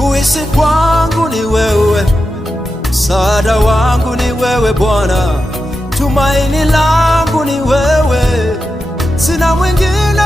kuishi kwangu ni wewe, msaada wangu ni wewe Bwana, tumaini langu ni wewe, sina mwingine